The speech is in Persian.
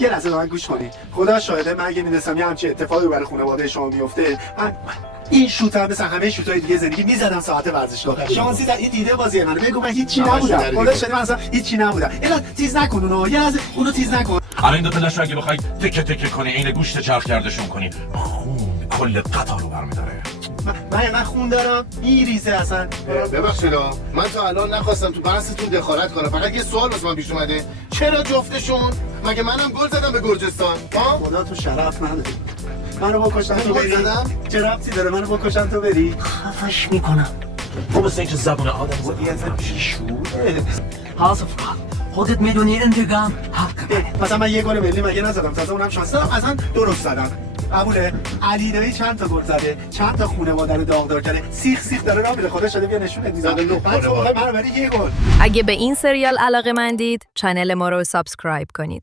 یه لحظه به من گوش کنی. خدا شاهده من اگه می‌دونستم یه همچین اتفاقی برای خانواده شما میفته، من این شوتر مثل همه شوتای دیگه زندگی میزدم ساعت ورزشگاه. شانسی در این دیده بازی منو بگو من هیچی نبودم. خدا شاهده من اصلا هیچی نبودم. یه تیز نکن اونو، یه لحظه اونو تیز نکن. الان این دو تا لشو اگه بخوای تکه تکه کنی عین گوشت چرخ کردشون کنی، خون کل قطار رو برمی‌داره. من خون دارم میریزه اصلا. ببخشید من تا الان نخواستم تو بحثتون دخالت کنم، فقط یه سوال واسه من پیش اومده. چرا جفتشون؟ مگه منم گل زدم به گرجستان؟ ها؟ خدا تو شرف نداری. منو بکشن تو بری. چه ربطی داره منو بکشن تو بری؟ خفش میکنم. تو مثل اینکه زبون آدم زدیت بیشوره. حاصفران خودت میدونی انتقام حق منه. مثلا من یه گل ملی مگه نزدم، تازه اونم شانس دارم اصلا درست زدم. قبوله. علی دایی چند تا گل زده، چند تا خانواده رو داغدار کرده، سیخ سیخ داره راه میره. خدا شده بیا نشونت میدم. من تو منو بری یه گل. اگه به این سریال علاقه مندید چنل ما رو سابسکرایب کنید.